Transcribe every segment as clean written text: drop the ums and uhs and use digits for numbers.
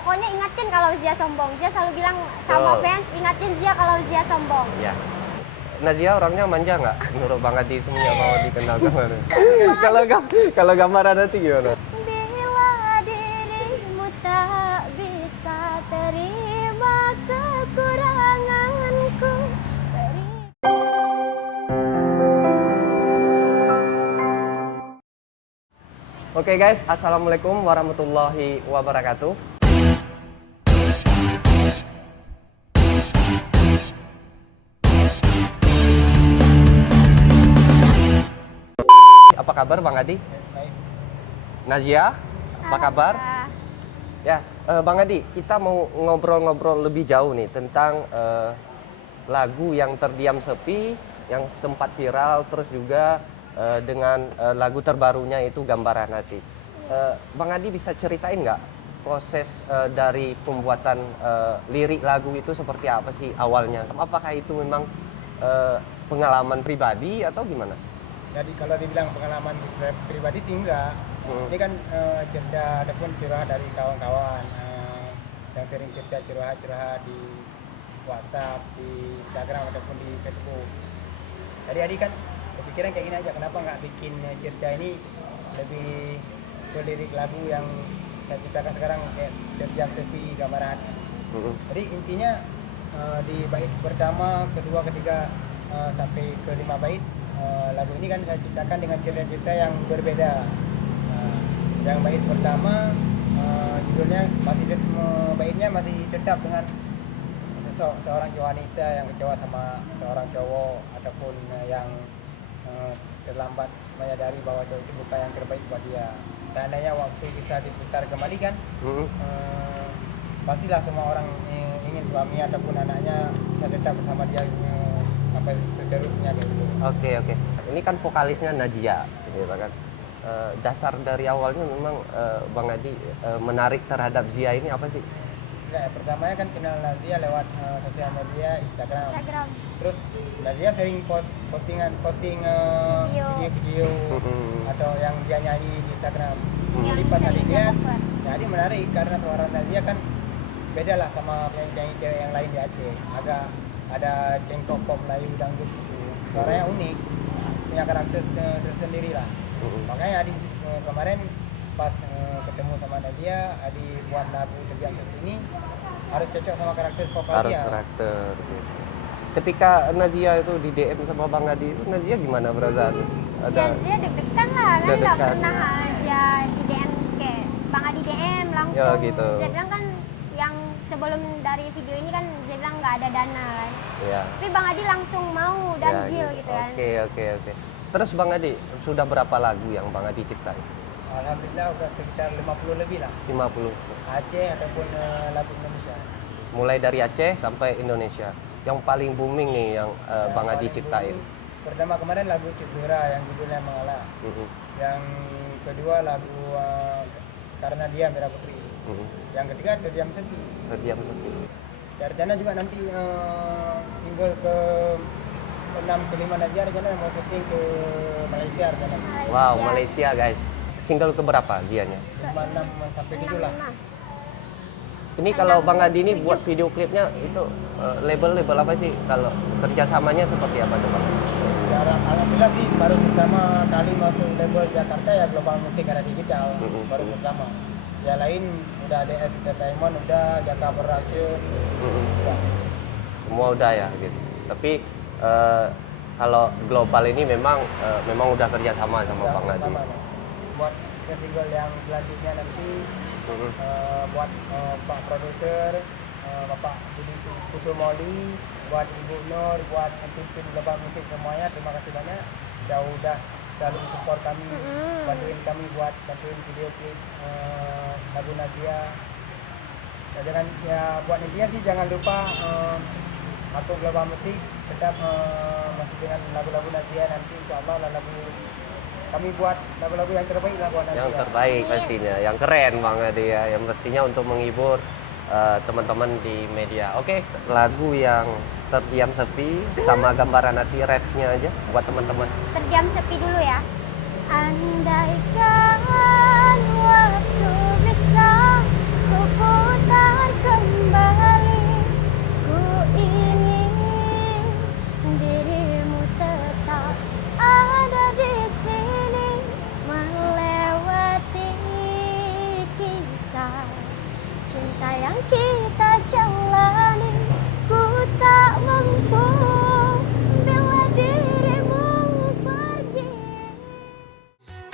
Pokoknya ingatin kalau Zia sombong. Zia selalu bilang sama fans, ingatin Zia kalau Zia sombong. Ya. Nazia orangnya manja nggak? Menurut Bang Adi semuanya mau dikenal kemana? Kalau gambaran nanti gimana? Bila dirimu tak bisa terima kekuranganku. Oke guys, assalamualaikum warahmatullahi wabarakatuh. Apa kabar Bang Adi? Baik. Nazia, apa kabar? Ya, Bang Adi, kita mau ngobrol-ngobrol lebih jauh nih tentang lagu yang terdiam sepi, yang sempat viral, terus juga dengan lagu terbarunya itu Gambaran Hati. Bang Adi bisa ceritain nggak proses dari pembuatan lirik lagu itu seperti apa sih awalnya? Apakah itu memang pengalaman pribadi atau gimana? Jadi kalau dibilang pengalaman pribadi sih enggak. Ini kan cerita ataupun curhat dari kawan-kawan yang sering cerita curhat di WhatsApp, di Instagram ataupun di Facebook. Jadi Adi kan kepikiran kayak gini aja, kenapa nggak bikin cerita ini lebih ke lirik lagu yang saya ciptakan sekarang kayak Terdiam Sepi, Gambaran Hati. Jadi intinya di bait pertama, kedua, ketiga sampai ke 5 bait lagu ini kan saya ciptakan dengan cerita-cerita yang berbeda. Yang bait pertama judulnya baitnya masih tetap dengan seorang wanita yang kecewa sama seorang cowok ataupun yang terlambat menyadari bahwa cowok itu bukan yang terbaik buat dia. Seandainya waktu bisa diputar kembali kan, pastilah semua orang ingin suami ataupun anaknya bisa tetap bersama dia sampai seterusnya kayak gitu. Oke. Ini kan vokalisnya Nazia, gitu kan. Dasar dari awalnya memang Bang Adi menarik terhadap Zia ini apa sih? Nah, pertamanya kan kenal Nazia lewat sosial media Instagram. Terus Nazia sering posting video atau yang dia nyanyi di Instagram. Jadi pas tadi lihat, jadi menarik karena suara Nazia kan beda lah sama penyanyi cewek yang lain di Aceh. Agak ada cengkok pop Melayu dangdut gitu. Suaranya unik, punya karakter tersendiri lah. Makanya Adi kemarin pas ketemu sama Nadia, Adi buat lagu Terdiam Sepi ini harus cocok sama karakter vokal Harus dia. karakter. Gitu. Ketika Nazia itu di DM sama Bang Adi itu Nazia gimana perasaan? Ya Zia deg-degan lah, kan nggak Deg-degan. pernah Zia di DM kayak Bang Adi DM langsung. Ya, gitu. Zia bilang kan yang sebelum dari video ini kan Zia bilang nggak ada dana kan. Ya. Tapi Bang Adi langsung mau dan deal gitu kan. Oke. Terus Bang Adi, sudah berapa lagu yang Bang Adi ciptain? Alhamdulillah udah sekitar 50 lebih lah. 50. Aceh ataupun lagu Indonesia. Mulai dari Aceh sampai Indonesia. Yang paling booming nih yang Bang Adi ciptain. Pertama kemarin lagu Ciptura yang judulnya Mengalah. Yang kedua lagu Karena Dia Merah Putri. Yang ketiga Terdiam Sepi. Terdiam Sepi. Ya, rencana juga nanti single ke 6 ke 5 Nazia rencana mau syuting ke Malaysia rencana. Wow, Malaysia guys. Single keberapa dianya? 5, 6 sampai 7 lah. Ini kalau Bang Adi ini buat video klipnya itu label apa sih? Kalau kerjasamanya seperti apa tuh Bang? Ya, alhamdulillah sih baru pertama kali masuk label Jakarta ya Global Musik Era Digital. Baru pertama. Ya lain udah ada Entertainment, udah Jaka Production. Udah. Semua udah ya gitu. Tapi kalau global ini memang udah kerjasama sama Bang Adi. Sama, ya. Buat single yang selanjutnya nanti buat Pak Produser, Bapak Budi Kusumoli, buat Ibu Nur, buat tim Global Musik semuanya, terima kasih banyak. Udah selalu support kami, bantuin video klip lagu Nazia. Ya, buat Nazia sih jangan lupa masuk Global Musik, tetap masih dengan lagu-lagu Nazia nanti insyaallah lagu kami buat lagu-lagu yang terbaik lah buat Nazia. Yang terbaik pastinya, yang keren Bang Adi ya, yang pastinya untuk menghibur teman-teman di media. Oke, lagu yang Terdiam Sepi sama Gambaran Hati refnya aja buat teman-teman. Terdiam sepi dulu ya. Andaikan waktu bisa ku putar Cinta yang kita jalani, ku tak mampu bila dirimu pergi.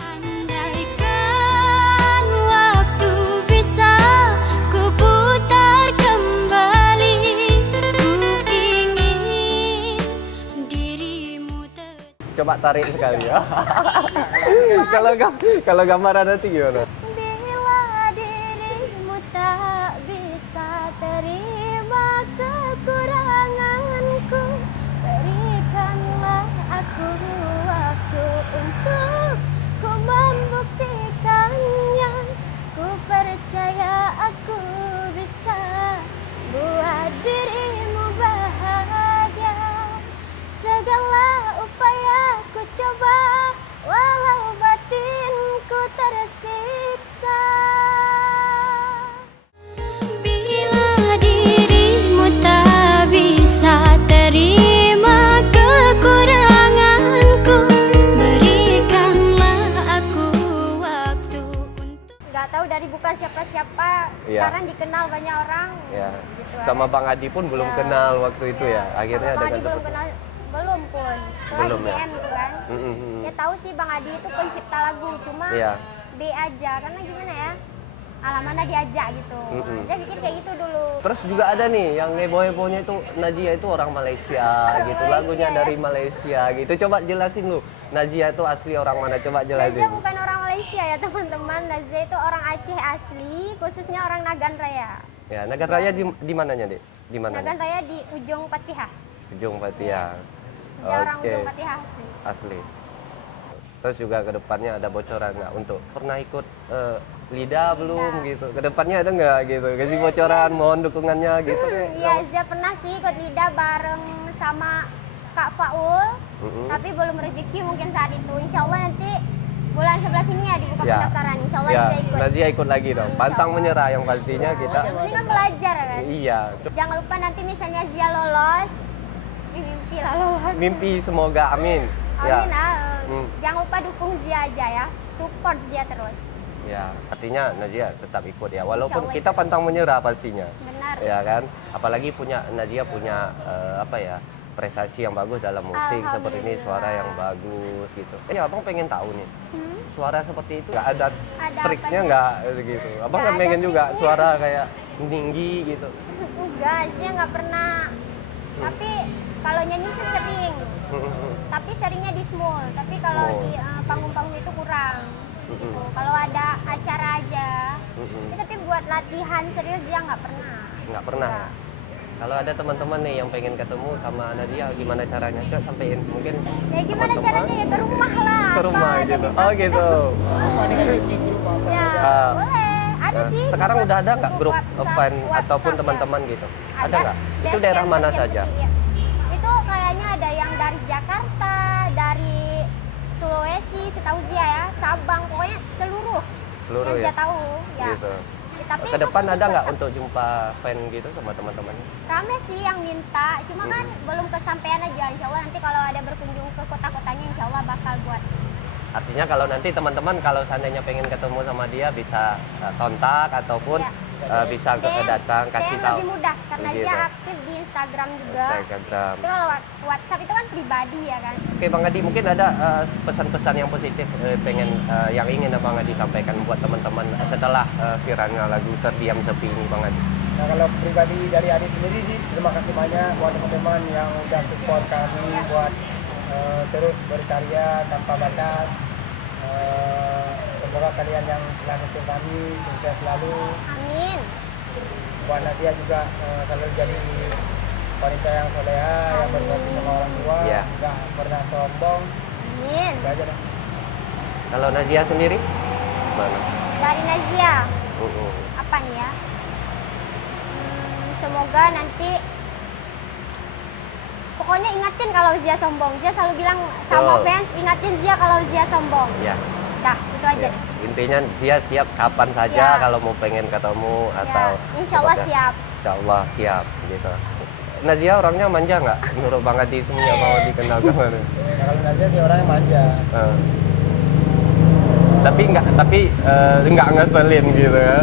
Andaikan waktu bisa ku putar kembali, ku ingin dirimu Coba tarik sekali ya. Kalau gambaran nanti gimana? Bila dirimu tak bisa terima kekuranganku, berikanlah aku waktu untuk ku membuktikannya. Ku percaya aku bisa buat dirimu bahagia. Segala upaya ku coba, walau batinku tersiksa. Bila dirimu tak bisa terima kekuranganku, berikanlah aku waktu untuk. Nggak tahu dari bukan siapa-siapa, Iya. sekarang dikenal banyak orang. Ya. Gitu Sama aja. Bang Adi pun belum Ya. kenal waktu itu ya. Akhirnya sama ada Bang Adi kata belum kenal, belum pun. Setelah Belum di ya? DM itu kan. Ya tahu sih Bang Adi itu pencipta lagu, cuma Iya. B aja karena gimana ya? Alah mana diajak gitu. Saya pikir kayak gitu dulu. Terus juga ada nih yang heboh-hebohnya itu Najia itu orang Malaysia gitu, Malaysia, lagunya ya? dari Malaysia gitu. Coba jelasin lu, Najia itu asli orang mana? Coba jelasin. Nazia bukan orang Malaysia ya teman-teman. Nazia itu orang Aceh asli, khususnya orang Nagan Raya. Ya, Nagan Raya di mananya, Dek? Di mana? Nagan Raya di Ujung Patihah. Ujung Patiah. Nazia orang Oke. Ujung Patihah asli. Asli. Terus juga ke depannya ada bocoran nggak untuk pernah ikut Lida belum gitu? Ke depannya ada nggak gitu? Kasih bocoran, mohon dukungannya gitu. Dek. Iya, Zia pernah sih ikut Lida bareng sama Kak Faul, tapi belum rezeki mungkin saat itu. Insya Allah nanti bulan 11 ini ya dibuka Ya. pendaftaran. Insya Allah Ya, Zia ikut. Najia ikut lagi dong. Pantang menyerah yang pastinya kita. Yang penting kan belajar kan. Iya. Jangan lupa nanti misalnya Zia lolos, mimpi lah lolos. Mimpi semoga amin. Ya. Amin ah. Hmm. Jangan lupa dukung Zia aja ya, support Zia terus. Ya, artinya Najia tetap ikut ya. Walaupun Insya Allah kita ikut. pantang menyerah pastinya. Benar. Ya kan? Apalagi Najia punya apa ya? Prestasi yang bagus dalam musik seperti ini, suara yang bagus gitu. Abang pengen tahu nih, suara seperti itu nggak ada Ada triknya apanya? nggak gitu. Abang Nggak kan ada pengen juga triknya. suara kayak tinggi gitu. Enggak, Zia nggak pernah. Tapi kalau nyanyi sih sering. Tapi seringnya di small. Tapi kalau Small. di panggung-panggung itu kurang. Gitu. Kalau ada acara aja. Tapi buat latihan serius Zia nggak pernah. Nggak pernah. Nggak. Kalau ada teman-teman nih yang pengen ketemu sama Najia, gimana caranya? Coba sampein mungkin. Ya gimana teman-teman caranya ya ke rumah lah. ke rumah apa, gitu. jadi Oh gitu. Apa ini kan bikin grup WhatsApp Ya, Ah. boleh. Ada sih. Sekarang udah ada nggak grup WhatsApp, fan WhatsApp, ataupun ya. teman-teman gitu? Ada Ada. nggak? Itu Base daerah camp mana yang saja? sepi, ya. Itu kayaknya ada yang dari Jakarta, dari Sulawesi, setahu Zia ya, Sabang, pokoknya seluruh Seluruh yang ya? Zia tahu. Ya. Gitu. Tapi Ke itu depan khusus ada nggak WhatsApp. untuk jumpa fan gitu sama teman-temannya? Rame sih yang minta, cuma kan belum kesampaian aja. Insya Allah nanti kalau ada berkunjung ke kota-kotanya, insya Allah bakal buat. Artinya kalau nanti teman-teman kalau seandainya pengen ketemu sama dia bisa kontak ataupun Ya. bisa datang kasih DM tahu. lebih mudah karena Gitu. Zia aktif di Instagram juga. Instagram. Tapi kalau WhatsApp itu kan pribadi ya kan. Oke Bang Adi, mungkin ada pesan-pesan yang positif pengen yang ingin Bang Adi sampaikan buat teman-teman setelah viralnya lagu Terdiam Sepi ini Bang Adi. Nah kalau pribadi dari Adi sendiri sih terima kasih banyak buat teman-teman yang udah support kami buat terus berkarya tanpa batas. Semoga kalian yang telah mendukung kami sukses selalu. Amin. Buat Nadia juga selalu jadi wanita yang soleha, yang berbakti sama orang tua, Iya. nggak pernah sombong. Amin. Itu aja dah. Kalau Najia sendiri mana? Dari Nazia. Uh-uh. Apa nih ya? Semoga nanti pokoknya ingatin kalau Zia sombong. Zia selalu bilang sama Oh. fans, ingatin Zia kalau Zia sombong. Ya. Dah, itu aja. Ya. Intinya dia siap kapan saja Ya. kalau mau pengen ketemu atau Ya, insya Allah seperti- siap. Insya Allah siap gitu. Najia orangnya manja nggak? Menurut Bang Adi semuanya Bang Adi kenal kemana? Nah, kalau Nadia sih orangnya manja. nggak ngeselin gitu ya.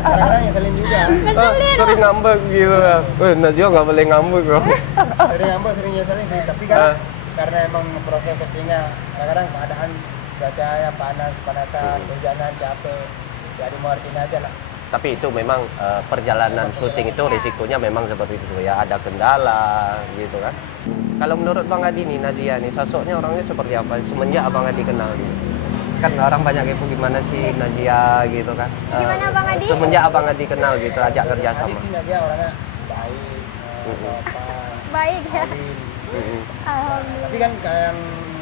Kadang-kadang nyeselin juga. Ngeselin. Sering ngambek gitu ya. Najwa nggak boleh ngambek loh. Sering ngambek, sering nyeselin sih. Tapi kan karena emang proses syutingnya kadang-kadang keadaan cuaca ya panasan, hujanan, capek. Jadi mau artiin aja lah. Tapi itu memang perjalanan syuting itu risikonya memang seperti itu ya, ada kendala gitu kan. Kalau menurut Bang Adi nih, Nadia nih, sosoknya orangnya seperti apa semenjak Abang Adi kenal gitu? Kan orang banyak kepo gimana sih Nadia gitu kan. Gimana Bang Adi? Semenjak Abang Adi kenal gitu, ajak kerja Tadi sama. sih Nadia orangnya baik, sopan, Baik ya. alim. Alhamdulillah. Tapi kan yang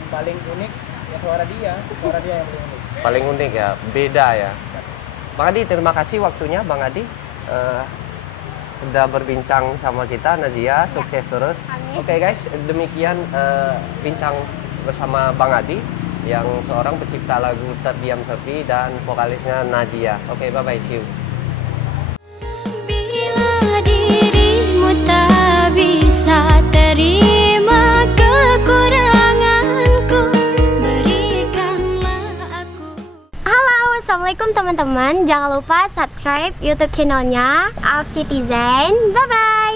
paling unik ya suara dia yang paling unik. Paling unik ya, beda ya. Bang Adi, terima kasih waktunya Bang Adi. Sudah berbincang sama kita, Nadia, sukses terus. Amin. Oke guys, demikian bincang bersama Bang Adi yang seorang pencipta lagu Terdiam Sepi dan vokalisnya Nadia. Oke, bye-bye, see you. Bila dirimu tak bisa terima kekuranganku, berikanlah aku. Halo, assalamualaikum teman-teman. Jangan lupa subscribe YouTube channelnya Af Citizen. Bye bye.